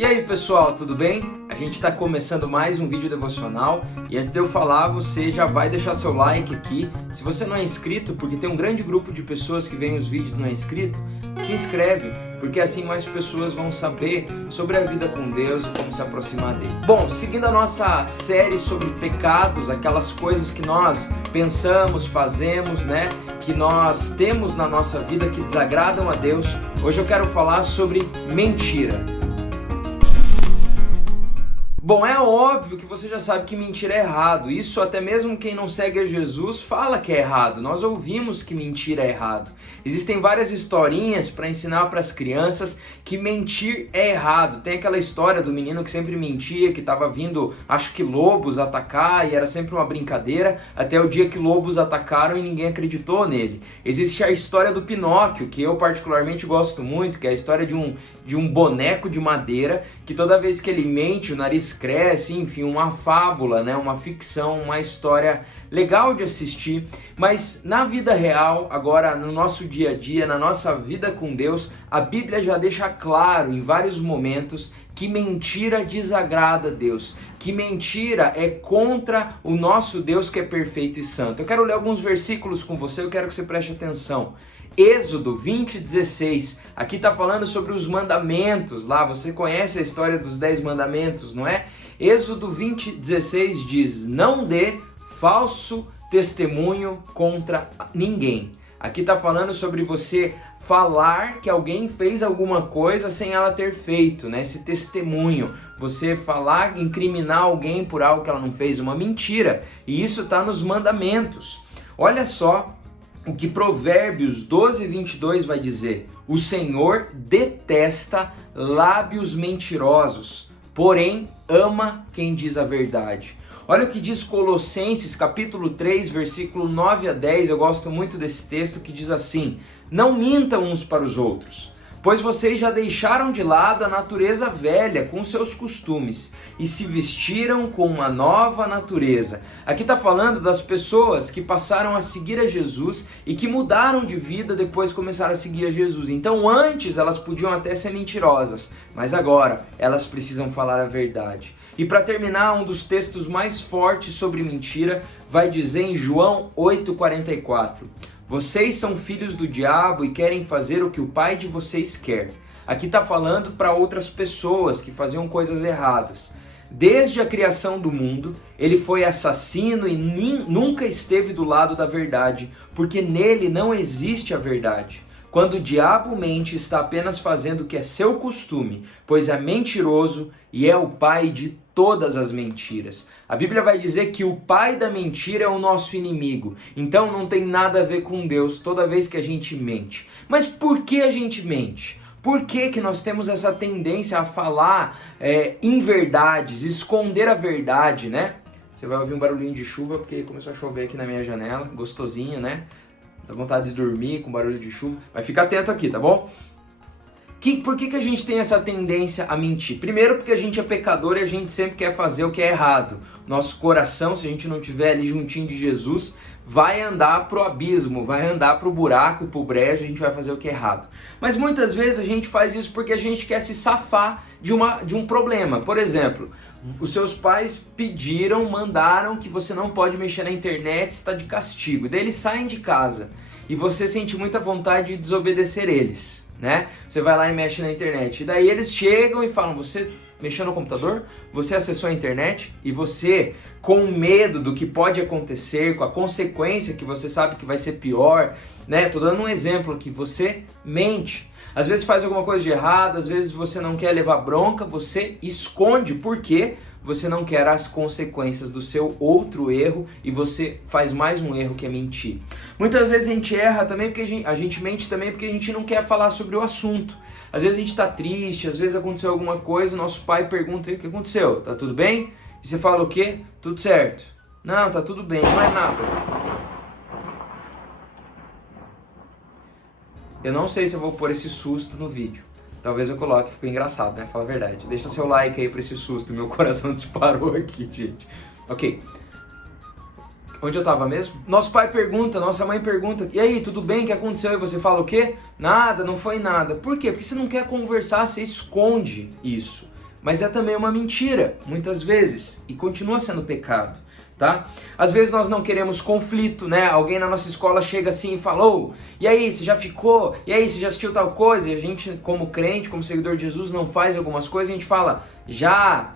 E aí pessoal, tudo bem? A gente está começando mais um vídeo devocional e antes de eu falar, você já vai deixar seu like aqui. Se você não é inscrito, porque tem um grande grupo de pessoas que veem os vídeos e não é inscrito, se inscreve, porque assim mais pessoas vão saber sobre a vida com Deus e como se aproximar dele. Bom, seguindo a nossa série sobre pecados, aquelas coisas que nós pensamos, fazemos, né? Que nós temos na nossa vida que desagradam a Deus, hoje eu quero falar sobre mentira. Bom, é óbvio que você já sabe que mentira é errado. Isso até mesmo quem não segue a Jesus fala que é errado. Nós ouvimos que mentira é errado. Existem várias historinhas para ensinar para as crianças que mentir é errado. Tem aquela história do menino que sempre mentia, que estava vindo, acho que lobos atacar e era sempre uma brincadeira, até o dia que lobos atacaram e ninguém acreditou nele. Existe a história do Pinóquio, que eu particularmente gosto muito, que é a história de um boneco de madeira, que toda vez que ele mente, o nariz cresce, enfim, uma fábula, né? Uma ficção, uma história legal de assistir, mas na vida real, agora no nosso dia a dia, na nossa vida com Deus, a Bíblia já deixa claro em vários momentos que mentira desagrada a Deus, que mentira é contra o nosso Deus que é perfeito e santo. Eu quero ler alguns versículos com você, eu quero que você preste atenção. Êxodo 20:16, aqui está falando sobre os mandamentos lá, você conhece a história dos 10 mandamentos, não é? Êxodo 20:16 diz, não dê falso testemunho contra ninguém. Aqui está falando sobre você falar que alguém fez alguma coisa sem ela ter feito, né? Esse testemunho, você falar, incriminar alguém por algo que ela não fez, uma mentira, e isso está nos mandamentos. Olha só o que Provérbios 12:22 vai dizer: o Senhor detesta lábios mentirosos, porém ama quem diz a verdade. Olha o que diz Colossenses capítulo 3, versículo 9 a 10, eu gosto muito desse texto que diz assim: não mintam uns para os outros, pois vocês já deixaram de lado a natureza velha com seus costumes e se vestiram com uma nova natureza. Aqui está falando das pessoas que passaram a seguir a Jesus e que mudaram de vida depois que começaram a seguir a Jesus. Então antes elas podiam até ser mentirosas, mas agora elas precisam falar a verdade. E para terminar, um dos textos mais fortes sobre mentira vai dizer em João 8:44. Vocês são filhos do diabo e querem fazer o que o pai de vocês quer. Aqui está falando para outras pessoas que faziam coisas erradas. Desde a criação do mundo, ele foi assassino e nunca esteve do lado da verdade, porque nele não existe a verdade. Quando o diabo mente, está apenas fazendo o que é seu costume, pois é mentiroso e é o pai de todas as mentiras. A Bíblia vai dizer que o pai da mentira é o nosso inimigo. Então não tem nada a ver com Deus toda vez que a gente mente. Mas por que a gente mente? Por que nós temos essa tendência a falar inverdades, esconder a verdade, né? Você vai ouvir um barulhinho de chuva porque começou a chover aqui na minha janela, gostosinho, né? Dá vontade de dormir com barulho de chuva, mas fica atento aqui, tá bom? Por que a gente tem essa tendência a mentir? Primeiro porque a gente é pecador e a gente sempre quer fazer o que é errado. Nosso coração, se a gente não estiver ali juntinho de Jesus, vai andar pro abismo, vai andar pro buraco, pro brejo, a gente vai fazer o que é errado. Mas muitas vezes a gente faz isso porque a gente quer se safar de um problema. Por exemplo, os seus pais mandaram que você não pode mexer na internet, está de castigo. E daí eles saem de casa e você sente muita vontade de desobedecer eles, né? Você vai lá e mexe na internet. E daí eles chegam e falam, você mexeu no computador? Você acessou a internet? E você, com medo do que pode acontecer, com a consequência que você sabe que vai ser pior, né? Tô dando um exemplo aqui, você mente. Às vezes faz alguma coisa de errado, às vezes você não quer levar bronca, você esconde porque você não quer as consequências do seu outro erro e você faz mais um erro que é mentir. Muitas vezes a gente erra também porque a gente mente também porque a gente não quer falar sobre o assunto. Às vezes a gente está triste, às vezes aconteceu alguma coisa, nosso pai pergunta, o que aconteceu? Tá tudo bem? E você fala o quê? Tudo certo. Não, tá tudo bem, não é nada. Eu não sei se eu vou pôr esse susto no vídeo. Talvez eu coloque, ficou engraçado, né? Fala a verdade. Deixa seu like aí pra esse susto, meu coração disparou aqui, gente. Ok. Onde eu tava mesmo? Nosso pai pergunta, nossa mãe pergunta, e aí, tudo bem? O que aconteceu? E você fala o quê? Nada, não foi nada. Por quê? Porque você não quer conversar, você esconde isso. mas é também uma mentira, muitas vezes, e continua sendo pecado, tá? Às vezes nós não queremos conflito, né? Alguém na nossa escola chega assim e fala, ô, e aí, você já ficou? E aí, você já assistiu tal coisa? E a gente, como crente, como seguidor de Jesus, não faz algumas coisas, a gente fala, já...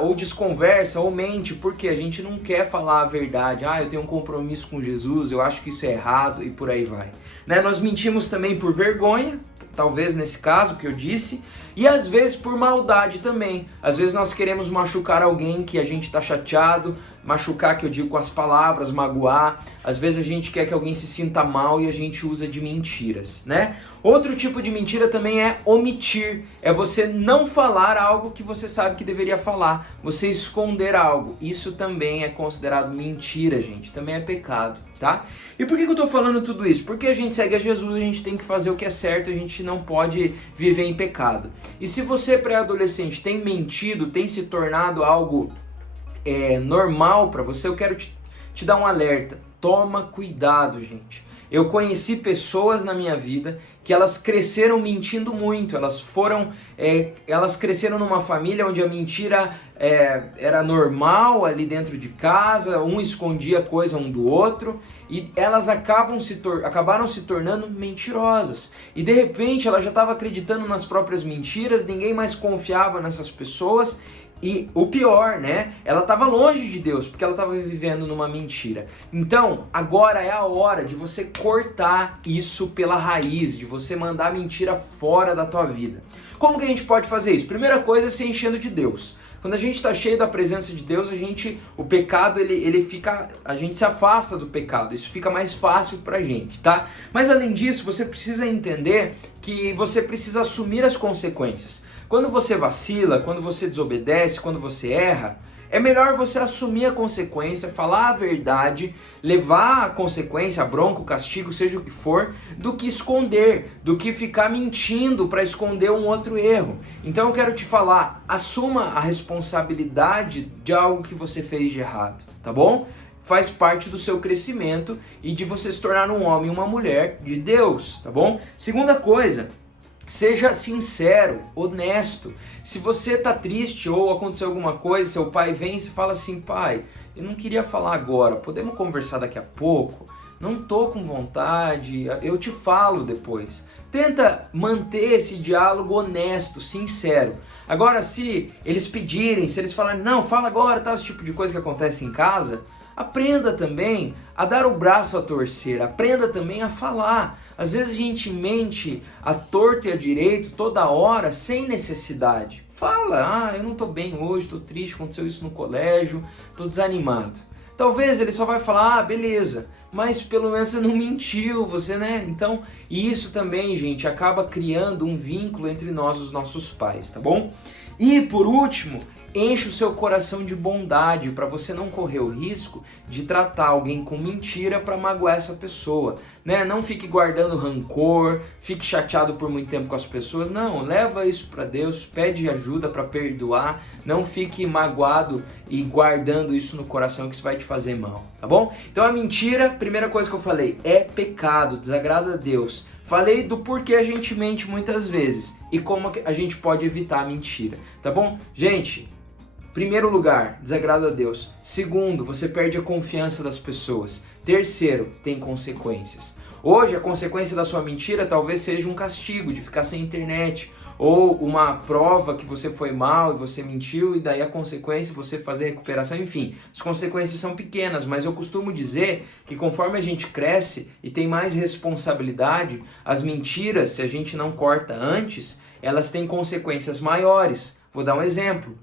ou desconversa, ou mente, porque a gente não quer falar a verdade. Eu tenho um compromisso com Jesus, eu acho que isso é errado, e por aí vai. Né? Nós mentimos também por vergonha, talvez nesse caso que eu disse, e às vezes por maldade também. Às vezes nós queremos machucar alguém que a gente está chateado, machucar, que eu digo com as palavras, magoar. Às vezes a gente quer que alguém se sinta mal e a gente usa de mentiras, né? Outro tipo de mentira também é omitir, é você não falar algo que você sabe que deveria falar, você esconder algo. Isso também é considerado mentira, gente, também é pecado, tá? E por que eu tô falando tudo isso? Porque a gente segue a Jesus, a gente tem que fazer o que é certo, a gente não pode viver em pecado. E se você, pré-adolescente, tem mentido, tem se tornado algo normal para você, eu quero te dar um alerta. Toma cuidado, gente. Eu conheci pessoas na minha vida que elas cresceram mentindo muito, elas cresceram numa família onde a mentira era normal ali dentro de casa, um escondia coisa um do outro, e elas acabaram se tornando mentirosas. E de repente ela já estava acreditando nas próprias mentiras, ninguém mais confiava nessas pessoas. E o pior, né? Ela estava longe de Deus, porque ela estava vivendo numa mentira. Então, agora é a hora de você cortar isso pela raiz, de você mandar a mentira fora da tua vida. Como que a gente pode fazer isso? Primeira coisa é se enchendo de Deus. Quando a gente está cheio da presença de Deus, o pecado, a gente se afasta do pecado. Isso fica mais fácil pra gente, tá? Mas além disso, você precisa entender que você precisa assumir as consequências. Quando você vacila, quando você desobedece, quando você erra, é melhor você assumir a consequência, falar a verdade, levar a consequência, a bronca, o castigo, seja o que for, do que esconder, do que ficar mentindo para esconder um outro erro. Então eu quero te falar, assuma a responsabilidade de algo que você fez de errado, tá bom? Faz parte do seu crescimento e de você se tornar um homem e uma mulher de Deus, tá bom? Segunda coisa, seja sincero, honesto. Se você tá triste ou aconteceu alguma coisa, seu pai vem e você fala assim, pai, eu não queria falar agora, podemos conversar daqui a pouco? Não tô com vontade, eu te falo depois. Tenta manter esse diálogo honesto, sincero. Agora, se eles pedirem, se eles falarem, não, fala agora, tal, esse tipo de coisa que acontece em casa, aprenda também a dar o braço a torcer, aprenda também a falar. Às vezes a gente mente à torto e à direito toda hora sem necessidade. Fala, eu não tô bem hoje, tô triste, aconteceu isso no colégio, tô desanimado. Talvez ele só vai falar, beleza, mas pelo menos você não mentiu, você, né? Então, e isso também, gente, acaba criando um vínculo entre nós e os nossos pais, tá bom? E por último, enche o seu coração de bondade para você não correr o risco de tratar alguém com mentira para magoar essa pessoa, né? Não fique guardando rancor, fique chateado por muito tempo com as pessoas, não, leva isso para Deus, pede ajuda para perdoar, não fique magoado e guardando isso no coração que isso vai te fazer mal, tá bom? Então a mentira, primeira coisa que eu falei, é pecado, desagrada a Deus. Falei do porquê a gente mente muitas vezes e como a gente pode evitar a mentira, tá bom? Gente, primeiro lugar, desagrada a Deus. Segundo, você perde a confiança das pessoas. Terceiro, tem consequências. Hoje, a consequência da sua mentira talvez seja um castigo de ficar sem internet, ou uma prova que você foi mal e você mentiu, e daí a consequência é você fazer recuperação, enfim. As consequências são pequenas, mas eu costumo dizer que conforme a gente cresce e tem mais responsabilidade, as mentiras, se a gente não corta antes, elas têm consequências maiores. Vou dar um exemplo.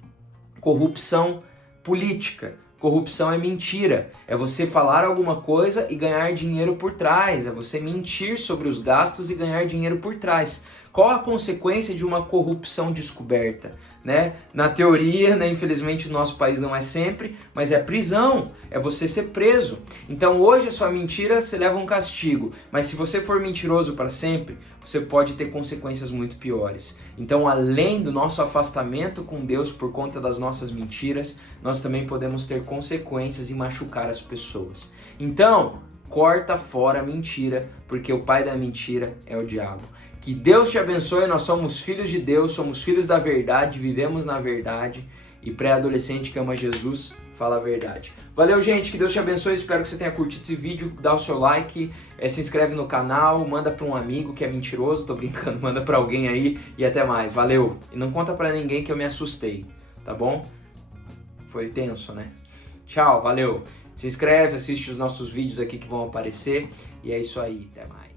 Corrupção política. Corrupção é mentira, é você falar alguma coisa e ganhar dinheiro por trás, é você mentir sobre os gastos e ganhar dinheiro por trás. Qual a consequência de uma corrupção descoberta? Né? Na teoria, né, infelizmente o nosso país não é sempre, mas é prisão, é você ser preso. Então hoje a sua mentira você leva um castigo, mas se você for mentiroso para sempre, você pode ter consequências muito piores. Então além do nosso afastamento com Deus por conta das nossas mentiras, nós também podemos ter consequências e machucar as pessoas. Então, corta fora a mentira, porque o pai da mentira é o diabo. Que Deus te abençoe, nós somos filhos de Deus, somos filhos da verdade, vivemos na verdade, e pré-adolescente que ama Jesus, fala a verdade. Valeu, gente, que Deus te abençoe, espero que você tenha curtido esse vídeo, dá o seu like, se inscreve no canal, manda para um amigo que é mentiroso, tô brincando, manda para alguém aí, e até mais, valeu! E não conta para ninguém que eu me assustei, tá bom? Foi tenso, né? Tchau, valeu! Se inscreve, assiste os nossos vídeos aqui que vão aparecer, e é isso aí, até mais.